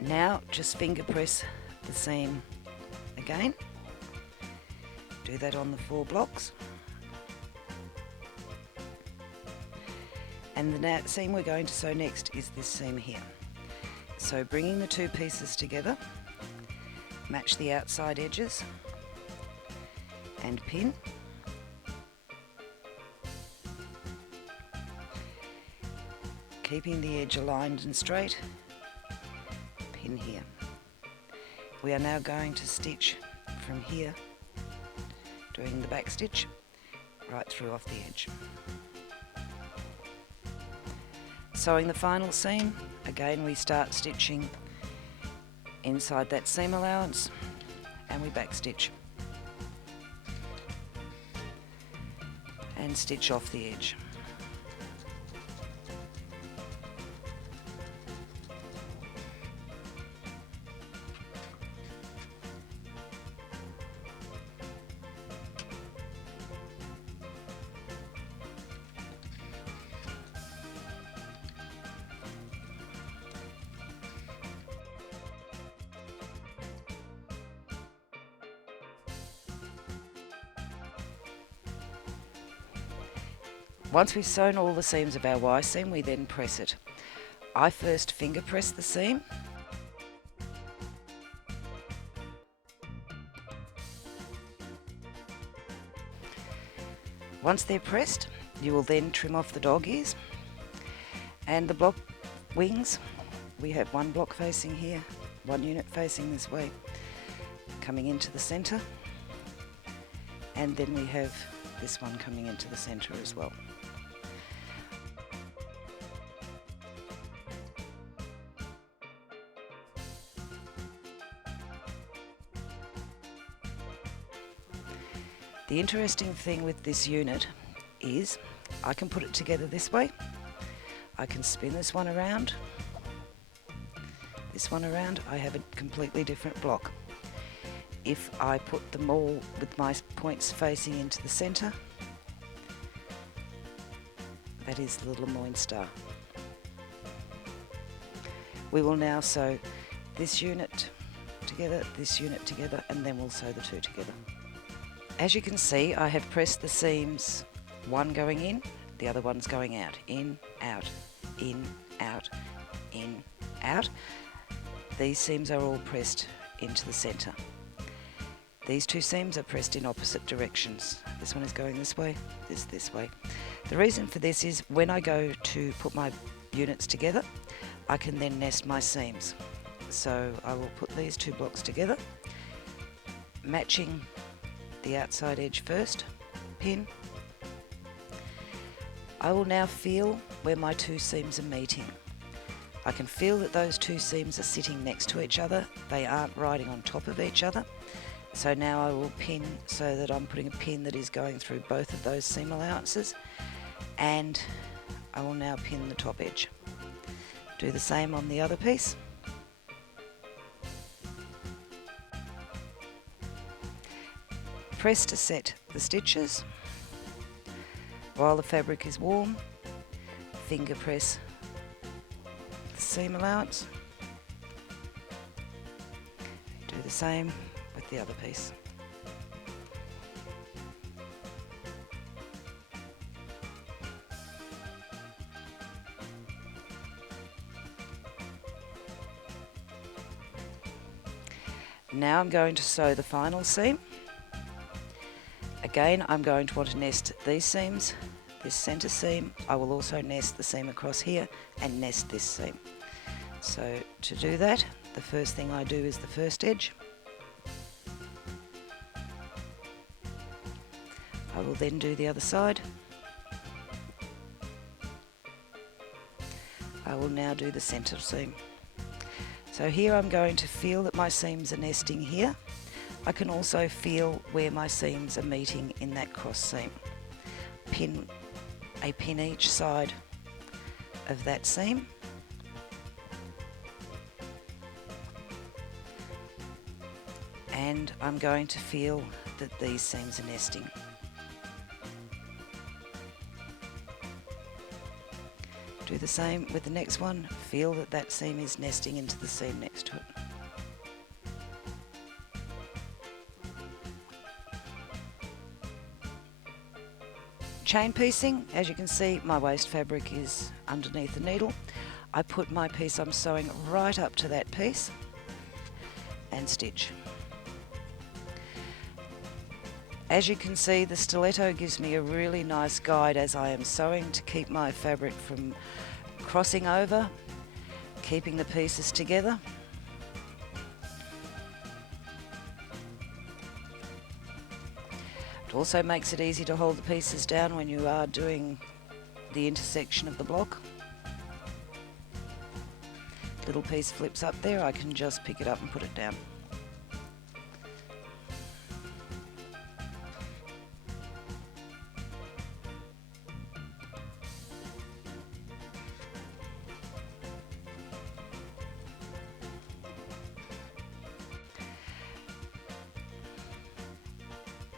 Now just finger press the seam again. Do that on the 4 blocks. And the seam we're going to sew next is this seam here. So bringing the 2 pieces together, match the outside edges and pin. Keeping the edge aligned and straight, pin here. We are now going to stitch from here, doing the back stitch right through off the edge. Sewing the final seam, again we start stitching inside that seam allowance and we back stitch and stitch off the edge. Once we've sewn all the seams of our Y seam, we then press it. I first finger press the seam. Once they're pressed, you will then trim off the dog ears and the block wings. We have 1 block facing here, 1 unit facing this way, coming into the centre, and then we have this one coming into the centre as well. The interesting thing with this unit is I can put it together this way, I can spin this one around, I have a completely different block. If I put them all with my points facing into the centre, that is the little Lemoyne star. We will now sew this unit together, and then we'll sew the 2 together. As you can see, I have pressed the seams, one going in, the other one's going out. In, out, in, out, in, out. These seams are all pressed into the centre. These 2 seams are pressed in opposite directions. This one is going this way, this way. The reason for this is when I go to put my units together, I can then nest my seams. So I will put these 2 blocks together, matching the outside edge first, pin. I will now feel where my 2 seams are meeting. I can feel that those 2 seams are sitting next to each other, they aren't riding on top of each other. So now I will pin so that I'm putting a pin that is going through both of those seam allowances, and I will now pin the top edge. Do the same on the other piece. Press to set the stitches. While the fabric is warm, finger press the seam allowance. Do the same with the other piece. Now I'm going to sew the final seam. Again, I'm going to want to nest these seams, this centre seam. I will also nest the seam across here and nest this seam. So to do that, the first thing I do is the first edge. I will then do the other side. I will now do the centre seam. So here I'm going to feel that my seams are nesting here. I can also feel where my seams are meeting in that cross seam. Pin a pin each side of that seam. And I'm going to feel that these seams are nesting. Do the same with the next one. Feel that that seam is nesting into the seam next to it. Chain piecing, as you can see, my waste fabric is underneath the needle. I put my piece I'm sewing right up to that piece and stitch. As you can see, the stiletto gives me a really nice guide as I am sewing to keep my fabric from crossing over, keeping the pieces together. It also makes it easy to hold the pieces down when you are doing the intersection of the block. Little piece flips up there, I can just pick it up and put it down.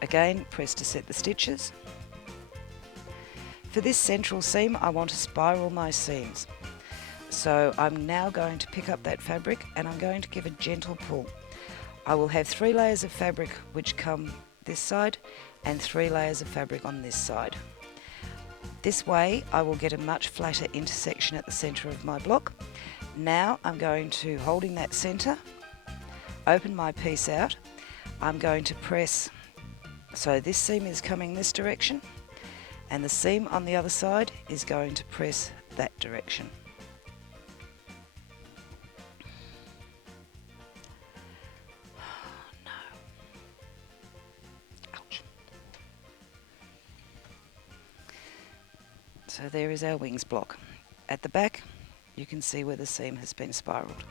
Again, press to set the stitches. For this central seam, I want to spiral my seams. So I'm now going to pick up that fabric and I'm going to give a gentle pull. I will have 3 layers of fabric which come this side and 3 layers of fabric on this side. This way I will get a much flatter intersection at the centre of my block. Now I'm going to, holding that centre, open my piece out. I'm going to press, so this seam is coming this direction and the seam on the other side is going to press that direction. Oh, no. Ouch. So there is our wings block. At the back, you can see where the seam has been spiraled.